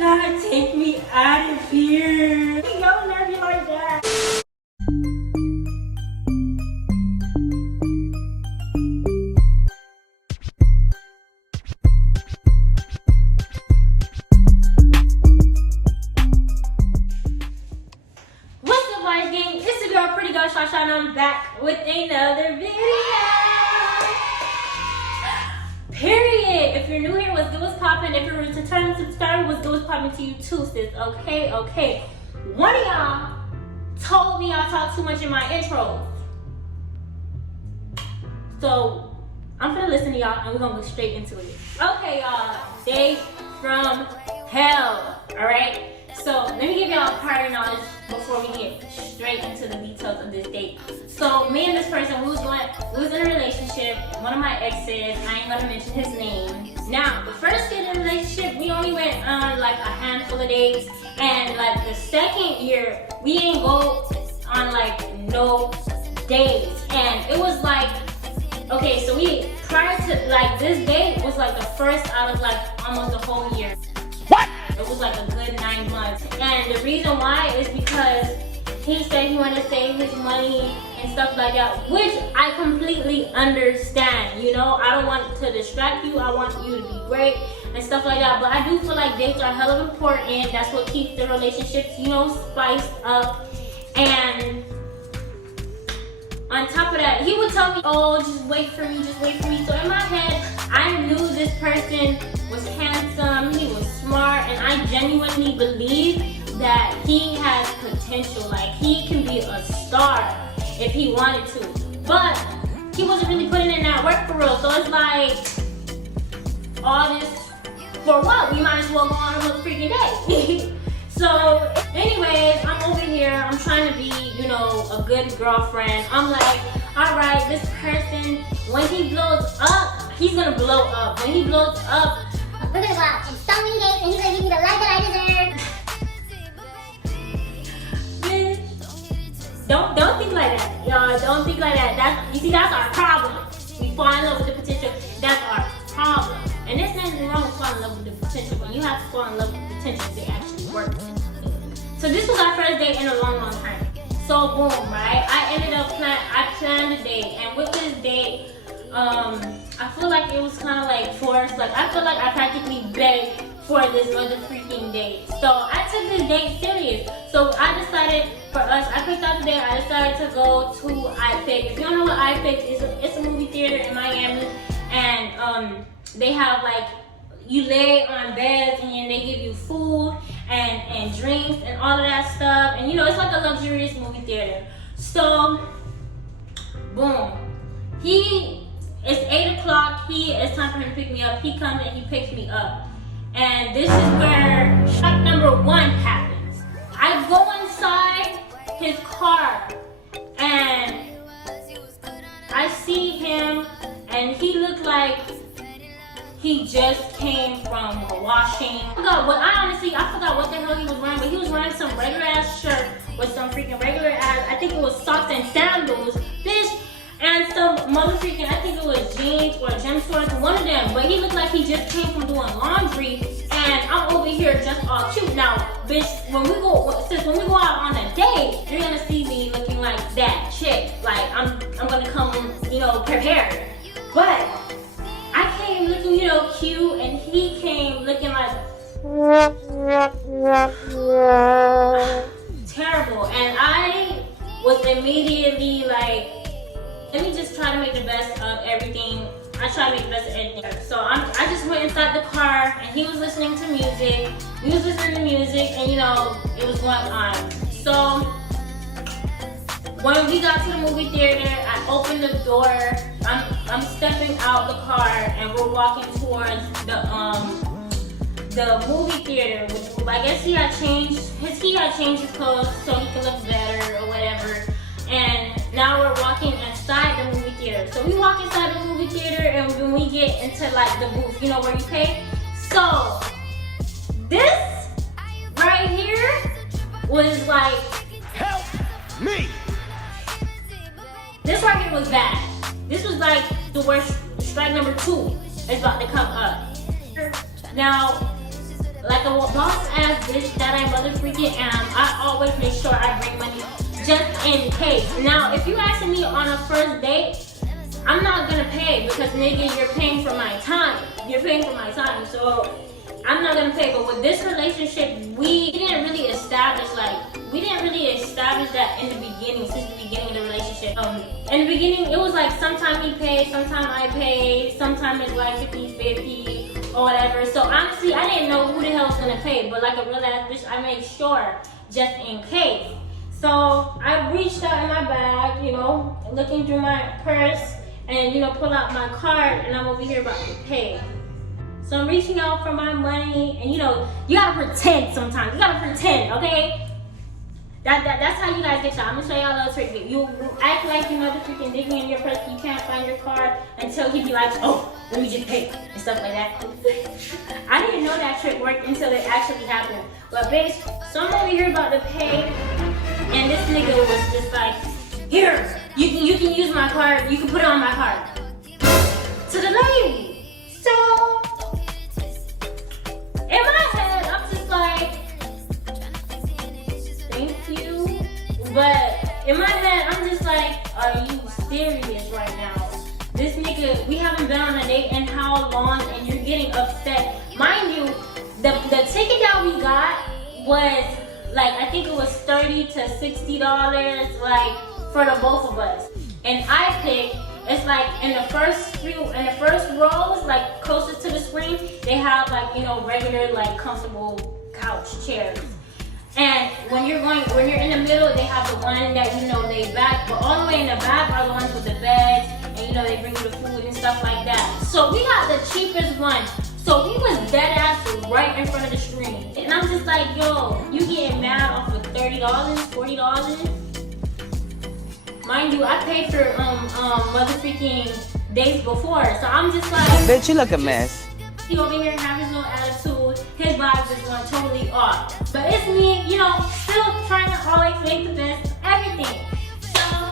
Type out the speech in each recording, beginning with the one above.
God, take me out of here. Don't love you like that. What's up, guys? Gang? It's the girl, Pretty Girl Shasha, and I'm back with another video. Period. If you're new here, what's good, what's poppin'? If you're a returning subscriber, what's good, what's poppin' to you too, sis? Okay. One of y'all told me I talk too much in my intros. So, I'm gonna listen to y'all and we're gonna go straight into it. Okay, y'all. Day from hell. Alright? So, let me give y'all prior knowledge before we get straight into the details of this date. So, me and this person, we was in a relationship. One of my exes, I ain't gonna mention his name. Now, the first year in the relationship, we only went on like a handful of dates. And like the second year, we ain't go on like no dates. And it was like, okay, so prior to like this date was like the first out of like almost the whole year. What? It was like a good 9 months. And the reason why is because he said he wanted to save his money and stuff like that, which I completely understand. You know, I don't want to distract you. I want you to be great and stuff like that. But I do feel like dates are hella important. That's what keeps the relationships, you know, spiced up. And on top of that, he would tell me, oh, just wait for me. So in my head, I knew this person was handsome, he was smart, and I genuinely believe that he has potential. Like, he can be a star if he wanted to. But he wasn't really putting in that work for real. So it's like, all this for what? We might as well go on another freaking day. So, anyways, I'm over here. I'm trying to be, you know, a good girlfriend. I'm like, all right, this person, when he blows up, he's gonna blow up. When he blows up, we're gonna go out and stone me dates, and he's gonna give me the life that I deserve. Bitch, don't think like that, y'all. Don't think like that. You see, that's our problem. We fall in love with the potential. That's our problem. And there's nothing wrong with falling in love with the potential, but you have to fall in love with the potential to actually work. So this was our first date in a long time. So boom, right? I planned the date, and with this date, I feel like it was kind of like forced. Like, I feel like I practically begged for this other freaking date. So I took this date serious. So I decided for us, I picked out the date. I decided to go to iPic. If you don't know what iPic is, it's a movie theater in Miami, and they have like, you lay on beds and they give you food and drinks and all of that stuff. And you know, it's like a luxurious movie theater. So, boom. It's 8 o'clock. It's time for him to pick me up. He comes and he picks me up. And this is where shot number 1 happens. I go inside his car and I see him, and he looked like he just came from washing. I forgot what the hell he was wearing, but he was wearing some regular ass shirt with some freaking regular ass, I think it was socks and sandals, bitch, and some motherfucking, I think it was jeans or gym shorts, one of them. But he looked like he just came from doing laundry, and I'm over here just all cute. Now, bitch, when we go out on a date, you're gonna see me looking like that chick. Like, I'm gonna come, you know, prepared. But I came looking, you know, cute, and he came looking like terrible. And I was immediately like, let me just try to make the best of everything. I try to make the best of anything. So I just went inside the car, and he was listening to music. We was listening to music, and you know, it was going on. So when we got to the movie theater, I opened the door. I'm stepping out the car, and we're walking towards the movie theater. I guess he had changed his clothes so he could look better or whatever. And now we're walking inside the movie theater. So we walk inside the movie theater, and when we get into like the booth, you know, where you pay. So this right here was like, help me. This right here was bad. This was like the worst. Strike number 2 is about to come up. Now, like a boss that I mother freaking am. I always make sure I bring money just in case. Now, if you asking me on a first date, I'm not gonna pay because nigga, you're paying for my time. You're paying for my time, so I'm not gonna pay. But with this relationship, we didn't really establish that in the beginning, since the beginning of the relationship. In the beginning, it was like sometimes he paid, sometimes I paid, sometimes it's like 50-50 or whatever. So honestly, I didn't know who the hell was gonna pay, but like a real ass bitch, I made sure just in case. So I reached out in my bag, you know, looking through my purse, and you know, pull out my card, and I'm over here about to pay. So I'm reaching out for my money, and you know, you gotta pretend sometimes. You gotta pretend, okay? That's how you guys get y'all. I'm gonna show y'all a little trick. You act like you motherfucking digging in your purse, you can't find your card until he be like, oh, let me just pay, and stuff like that. I didn't know that trick worked until it actually happened. But bitch, so I'm over here about to pay, and this nigga was just like, here, you can use my card, you can put it on my card. To the lady. So in my head, I'm just like, thank you. But in my head, I'm just like, are you serious right now? This nigga, we haven't been on a date in how long, and you're getting upset. Mind you, the ticket that we got was like, I think it was $30 to $60, like for the both of us. And I picked, it's like in the first rows, like closest to the screen, they have like, you know, regular like comfortable couch chairs. And when you're in the middle, they have the one that, you know, lay back. But all the way in the back are the ones with the beds, and you know, they bring you the food and stuff like that. So we got the cheapest one. So we was dead ass right in front of the screen. And I'm just like, yo, you getting mad off of $30, $40? Mind you, I paid for motherfucking days before. So I'm just like, bitch, you look a mess. He over here having his little attitude. His vibe is going totally off. But it's me, you know, still trying to always make the best of everything.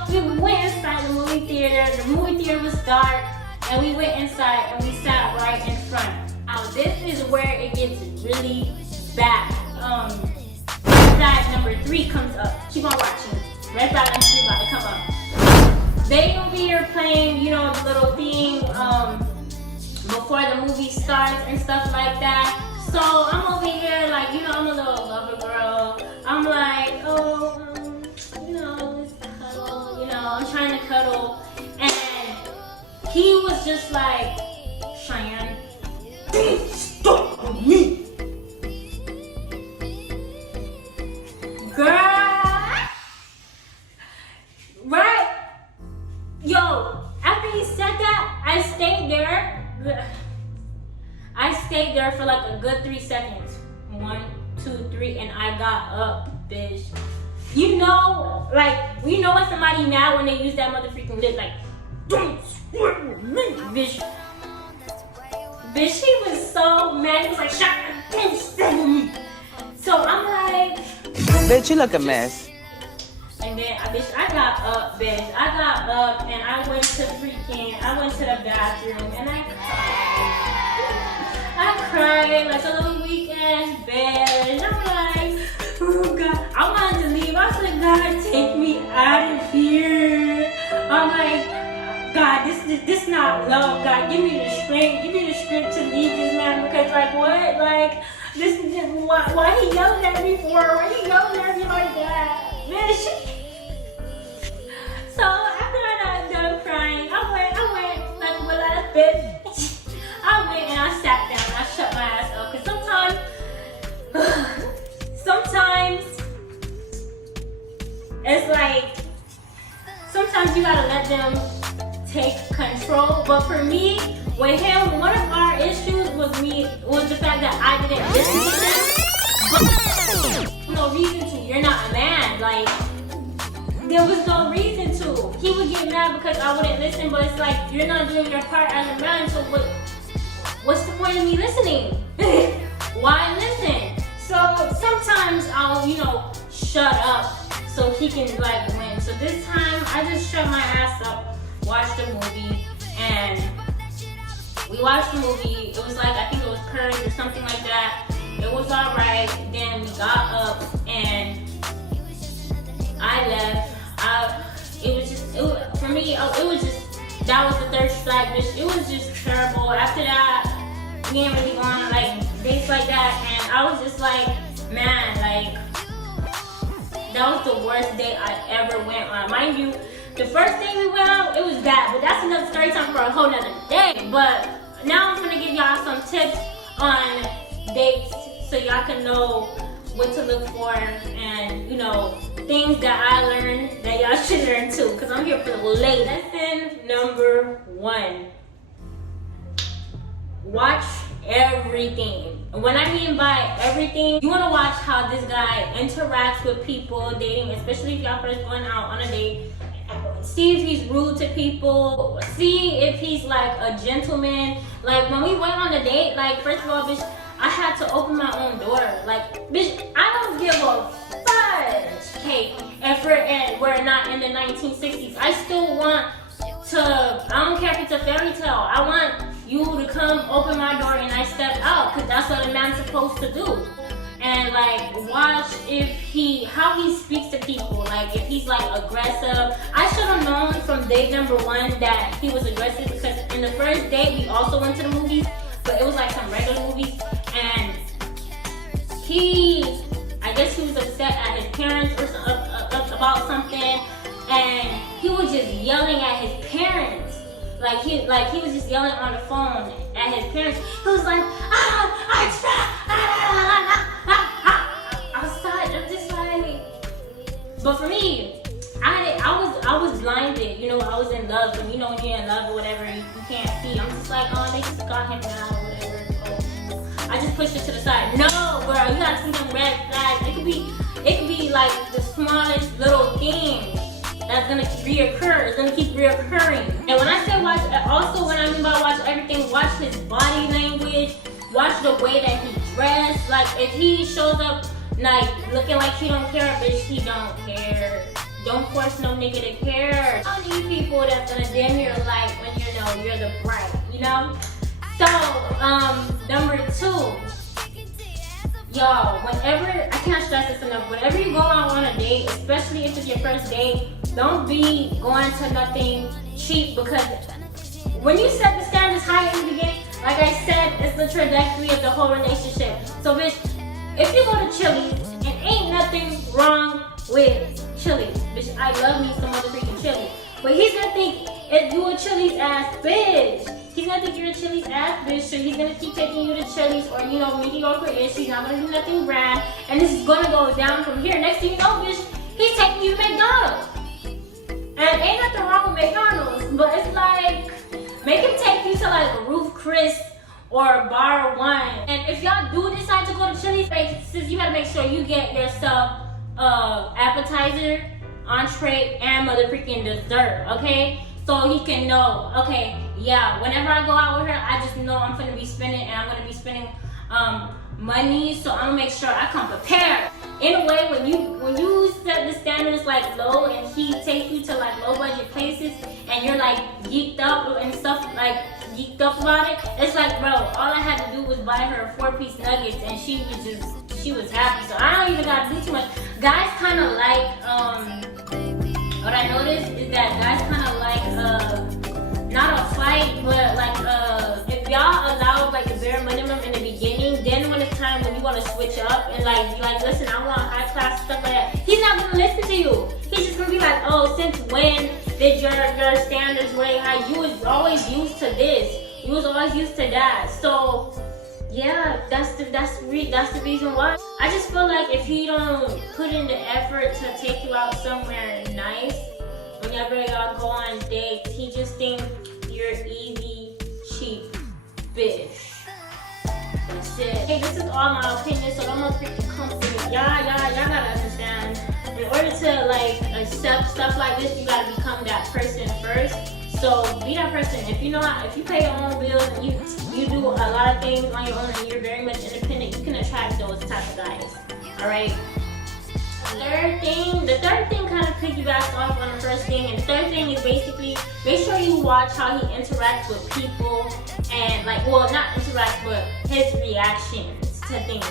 So we went inside the movie theater. The movie theater was dark, and we went inside and we sat right in front. Now this is where it gets really bad. Red flag number 3 comes up. Keep on watching. Red flag number 3 about to come up. They over here playing, you know, the little thing before the movie starts and stuff like that. So I'm over here like, you know, I'm a little lover girl. I'm like, oh, you know, let's cuddle. You know, I'm trying to cuddle, and he was just like, Cheyenne, stop with me. Girl. Right? Yo, after he said that, I stayed there for like a good 3 seconds. 1, 2, 3, and I got up, bitch. You know, like, we know when somebody mad when they use that motherfucking lip, like, don't swear with me, bitch. Bitch, he was so mad. He was like, shut up, don't swear with me. So I'm like, bitch, you look a mess. and then, bitch, I got up, bitch. I got up, and I went to the bathroom, and I cried like a little weekend bitch. I'm like, oh God. I wanted to leave. I was like, God, take me out of here. I'm like, God, this not love. God, give me the strength. Give me the strength to leave this man, because like what? Like, this is just why he yelling at me for? Why he yelling at me like that? Bitch. So after I got done crying, I went like a little ass bitch. I went and I sat down and I shut my ass up, because sometimes it's like, sometimes you gotta let them take control. But for me, with him, one of our issues was the fact that I didn't listen to him. But no reason to. You're not a man. Like, there was no reason to. He would get mad because I wouldn't listen, but it's like, you're not doing your part as a man, so what's the point of me listening? Why listen? So sometimes I'll, you know, shut up so he can like win. So this time I just shut my ass up, watched the movie, and we watched the movie. It was like, I think it was Purge or something like that. It was alright. Then we got I was just like, man, like, that was the worst date I ever went on. Mind you, the first day we went out, it was bad, but that's another story time for a whole nother day. But now I'm gonna give y'all some tips on dates so y'all can know what to look for and, you know, things that I learned that y'all should learn too, because I'm here for the ladies. Lesson number 1. Watch everything. And when I mean by everything, you want to watch how this guy interacts with people dating, especially if y'all first going out on a date. See if he's rude to people. See if he's like a gentleman. Like when we went on a date, like first of all, bitch, I had to open my own door. Like, bitch, I don't give a fudge cake if we're not in the 1960s. I still want to, I don't care if it's a fairy tale. I want you to come open my door and I step out, because that's what a man's supposed to do. And like, watch how he speaks to people. Like if he's like aggressive. I should have known from date number 1 that he was aggressive, because in the first date we also went to the movies, but it was like some regular movies, and I guess he was upset at his parents or about something, and he was just yelling at his parents. Like he was just yelling on the phone at his parents. He was like, outside. I'm just like, but for me, I was blinded. You know, I was in love, and you know when you're in love or whatever, you can't see. I'm just like, oh, they just got him now or whatever. So I just pushed it to the side. No, girl, you gotta see some red flags. It could be like the smallest little thing that's gonna reoccur. It's gonna keep reoccurring. And when I say watch, also when I mean by watch everything, watch his body language, watch the way that he dressed. Like if he shows up like looking like he don't care, bitch, he don't care. Don't force no nigga to care. I don't need people that's gonna dim your light when you know you're the bright, you know? So, number 2, y'all, I can't stress this enough, whenever you go out on a date, especially if it's your first date, don't be going to nothing cheap, because when you set the standards high in the beginning, like I said, it's the trajectory of the whole relationship. So bitch, if you go to Chili's, and ain't nothing wrong with Chili's, bitch, I love me some other freaking Chili's, but he's gonna think if you a Chili's ass bitch. He's gonna think you're a Chili's ass bitch, so he's gonna keep taking you to Chili's or, you know, mediocre-ish. He's not gonna do nothing grand, and this is gonna go down from here. Next thing you know, bitch, he's taking you to McDonald's. And ain't nothing wrong with McDonald's, but it's like, make him take you to like Ruth Chris or Bar One. And if y'all do decide to go to Chili's, sis, you gotta make sure you get yourself appetizer, entree, and mother freaking dessert, okay? So he can know, okay, yeah, whenever I go out with her, I just know I'm gonna be spending, and I'm gonna be spending money, so I'm gonna make sure I come prepared. In a way, when you set the standards like low, and he takes you to like low budget places, and you're like geeked up and stuff, like geeked up about it, it's like, bro, all I had to do was buy her 4-piece nuggets, and she was happy. So I don't even gotta do too much. Guys kind of like what I noticed is that guys kind of like not a fight, but like if y'all allow like the bare minimum in the beginning, then when it's time when you want to switch up and like be like, listen, I want high class stuff like that, he's not gonna listen to you. He's just gonna be like, oh, since when did your standards way high? You was always used to this. You was always used to that. So yeah, that's the reason why. I just feel like if he don't put in the effort to take you out somewhere nice, whenever y'all go on dates, he just thinks you're easy, cheap bitch. That's it. Hey, this is all my opinion, so don't freaking come for me. Y'all gotta understand. In order to like accept stuff like this, you gotta become that person first. So be that person. If you pay your own bills and you do a lot of things on your own and you're very much independent, you can attract those type of guys. Alright? The third thing kind of piggybacks off on the first thing, and the third thing is basically make sure you watch how he interacts with people, and like, well, not interact, but his reactions to things.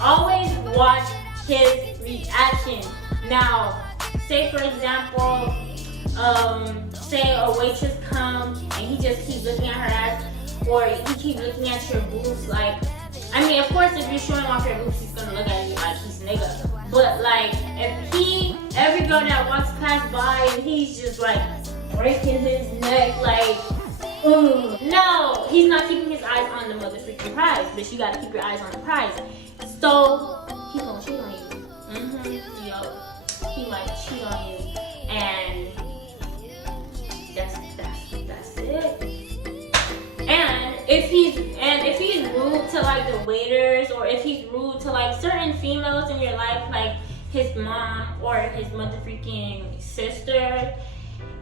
Always watch his reaction. Now, say for example, say a waitress comes and he just keeps looking at her ass, or he keeps looking at your boobs like I mean, of course, if you're showing off your boobs, he's gonna look at you like he's nigga. But like, if every girl that walks past by and he's just like breaking his neck, like, no, he's not keeping his eyes on the motherfucking prize. But you gotta keep your eyes on the prize. So he's gonna cheat on you. Yo, he might cheat on you, and that's it. And if he's rude to like the waiters, or if he's rude to like certain females in your life, like his mom or his motherfucking sister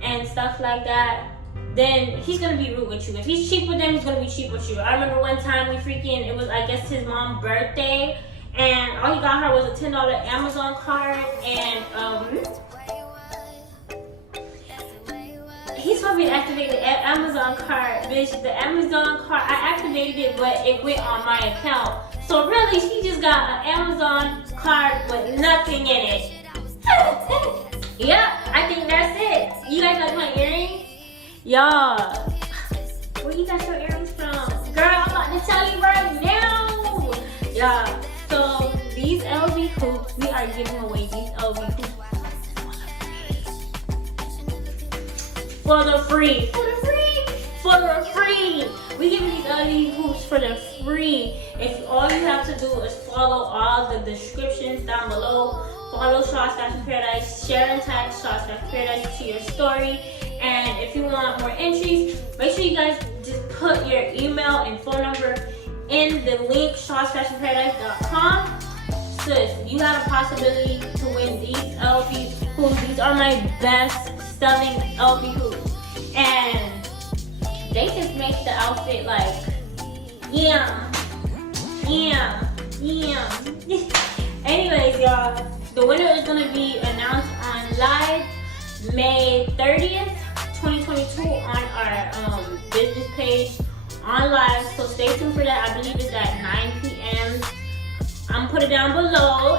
and stuff like that, then he's gonna be rude with you. If he's cheap with them, he's gonna be cheap with you. I remember one time it was I guess his mom's birthday, and all he got her was a $10 Amazon card, and he told me to activate the Amazon card, bitch. The Amazon card, I activated it, but it went on my account. So really, she just got an Amazon card with nothing in it. Yep, I think that's it. You guys like my earrings? Y'all, where you got your earrings from? Girl, I'm about to tell you right now. Yeah, so these LV hoops, we are giving away these LV hoops for the free. We give these LV hoops for the free. If all you have to do is follow all the descriptions down below, follow Shaw's Fashion Paradise, share and tag Shaw's Fashion Paradise to your story. And if you want more entries, make sure you guys just put your email and phone number in the link shawsfashionparadise.com. Sis, you have a possibility to win these LV hoops. These are my best selling LV hoops, and they just make the outfit like, yeah. Anyways, y'all, the winner is gonna be announced on live May 30th, 2022 on our business page on live. So stay tuned for that. I believe it's at 9 p.m. I'm put it down below.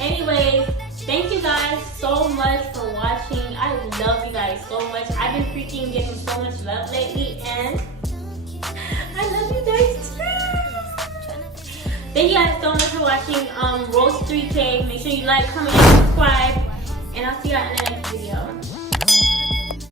Anyways, thank you guys so much for watching. I love you guys so much. I've been freaking getting so much love lately, and I love you guys too. Thank you guys so much for watching Roast 3K. Make sure you like, comment, and subscribe, and I'll see you in the next video.